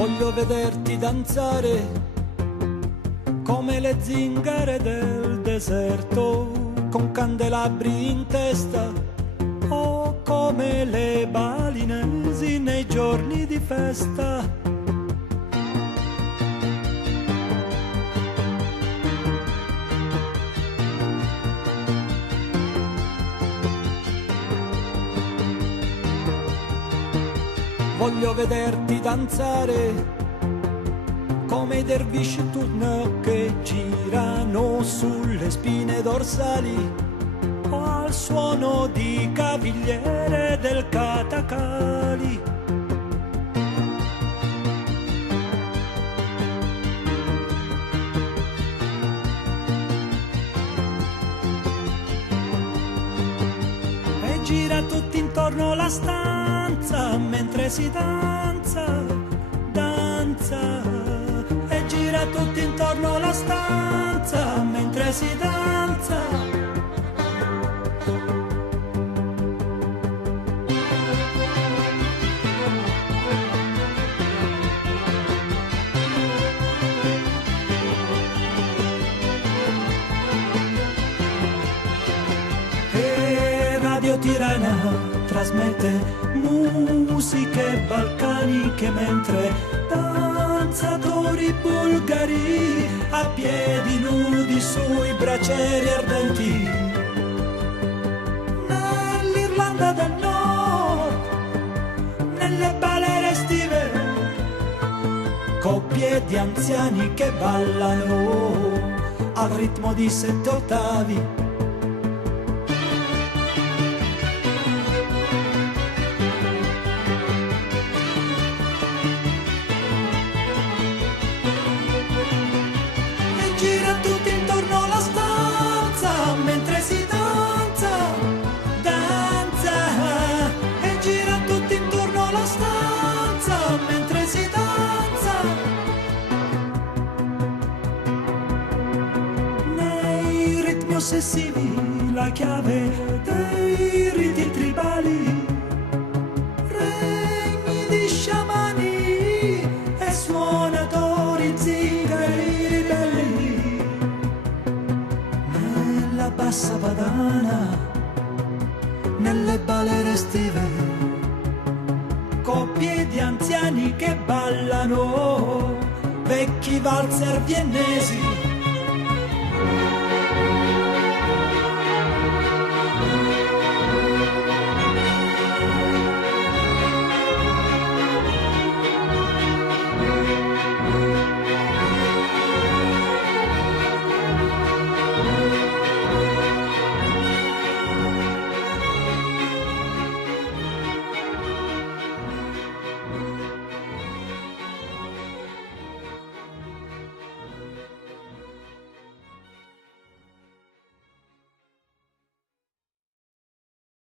Voglio vederti danzare come le zingare del deserto, con candelabri in testa, o come le balinesi nei giorni di festa. Voglio vederti danzare come i dervisci turno che girano sulle spine dorsali o al suono di cavigliere del Katakali. E gira tutti intorno la stanza mentre si danza, danza. E gira tutti intorno la stanza mentre si danza. E Radio Tirana trasmette musiche balcaniche mentre danzatori bulgari a piedi nudi sui bracieri ardenti. Nell'Irlanda del Nord, nelle balere estive, coppie di anziani che ballano al ritmo di 7 ottavi. Gira tutti intorno alla stanza mentre si danza, danza. E gira tutti intorno alla stanza mentre si danza. Nei ritmi ossessivi la chiave dei riti tribali, regni di sciamani e suonatori zingari ribelli. Nella bassa padana, nelle balere estive, coppie di anziani che ballano, vecchi valzer viennesi